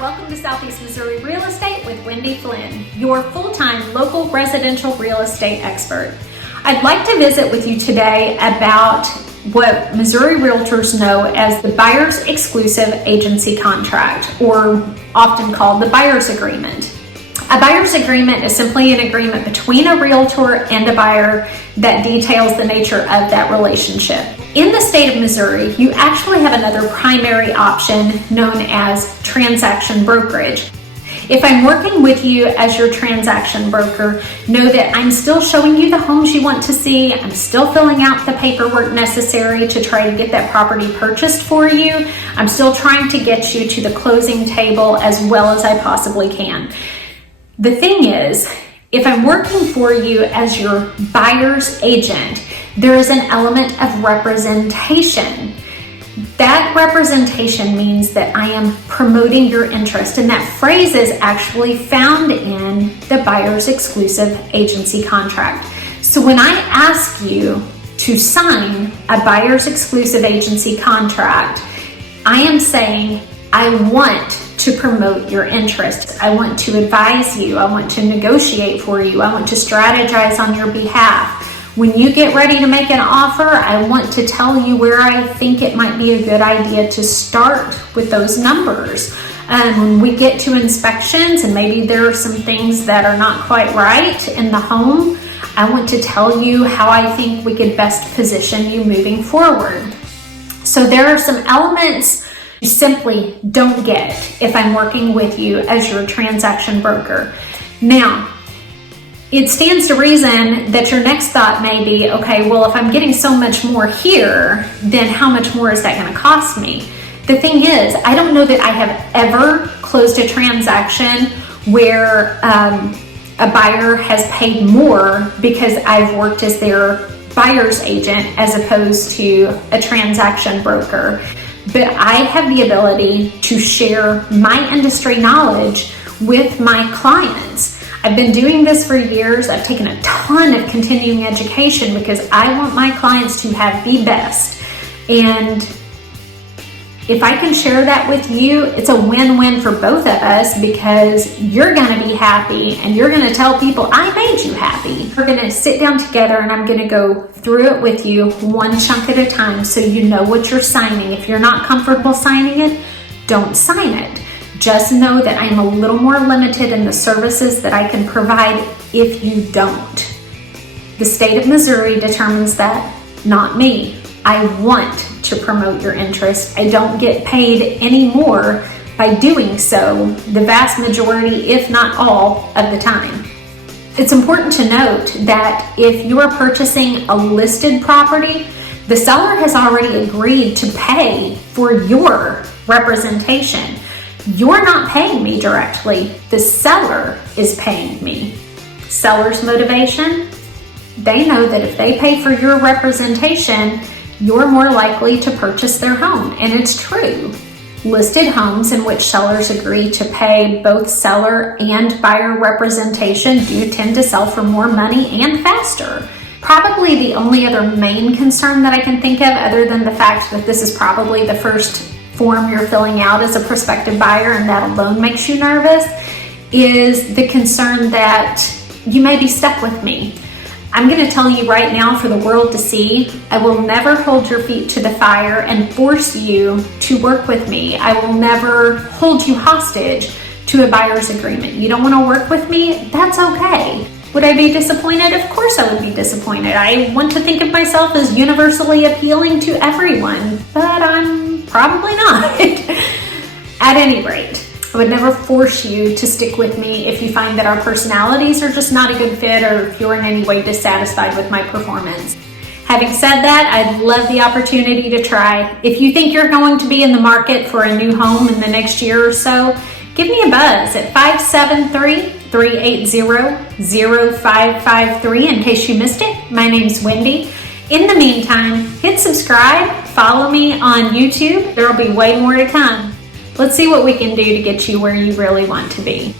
Welcome to Southeast Missouri Real Estate with Wendy Flynn, your full-time local residential real estate expert. I'd like to visit with you today about what Missouri Realtors know as the Buyer's Exclusive Agency Contract, or often called the Buyer's Agreement. A buyer's agreement is simply an agreement between a realtor and a buyer that details the nature of that relationship. In the state of Missouri, you actually have another primary option known as transaction brokerage. If I'm working with you as your transaction broker, know that I'm still showing you the homes you want to see. I'm still filling out the paperwork necessary to try to get that property purchased for you. I'm still trying to get you to the closing table as well as I possibly can. The thing is, if I'm working for you as your buyer's agent, there is an element of representation. That representation means that I am promoting your interest, and that phrase is actually found in the Buyer's Exclusive Agency Contract. So when I ask you to sign a Buyer's Exclusive Agency Contract, I am saying I want to promote your interest. I want to advise you. I want to negotiate for you. I want to strategize on your behalf. When you get ready to make an offer, I want to tell you where I think it might be a good idea to start with those numbers. When we get to inspections and maybe there are some things that are not quite right in the home, I want to tell you how I think we could best position you moving forward. So there are some elements you simply don't get if I'm working with you as your transaction broker. Now, it stands to reason that your next thought may be, okay, well, if I'm getting so much more here, then how much more is that going to cost me? The thing is, I don't know that I have ever closed a transaction where a buyer has paid more because I've worked as their buyer's agent as opposed to a transaction broker. But I have the ability to share my industry knowledge with my clients. I've been doing this for years. I've taken a ton of continuing education because I want my clients to have the best. And if I can share that with you, it's a win-win for both of us because you're going to be happy and you're going to tell people, I made you happy. We're going to sit down together and I'm going to go through it with you one chunk at a time so you know what you're signing. If you're not comfortable signing it, don't sign it. Just know that I'm a little more limited in the services that I can provide if you don't. The state of Missouri determines that, not me. I want to promote your interest. I don't get paid any more by doing so the vast majority, if not all, of the time. It's important to note that if you are purchasing a listed property, the seller has already agreed to pay for your representation. You're not paying me directly. The seller is paying me. Seller's motivation? They know that if they pay for your representation, you're more likely to purchase their home. And it's true. Listed homes in which sellers agree to pay both seller and buyer representation do tend to sell for more money and faster. Probably the only other main concern that I can think of, other than the fact that this is probably the first form you're filling out as a prospective buyer and that alone makes you nervous, is the concern that you may be stuck with me. I'm going to tell you right now for the world to see, I will never hold your feet to the fire and force you to work with me. I will never hold you hostage to a buyer's agreement. You don't want to work with me? That's okay. Would I be disappointed? Of course I would be disappointed. I want to think of myself as universally appealing to everyone, but I'm probably not. At any rate, I would never force you to stick with me if you find that our personalities are just not a good fit or if you're in any way dissatisfied with my performance. Having said that, I'd love the opportunity to try. If you think you're going to be in the market for a new home in the next year or so, give me a buzz at 573-380-0553 in case you missed it. My name's Wendy. In the meantime, hit subscribe, follow me on YouTube. There'll be way more to come. Let's see what we can do to get you where you really want to be.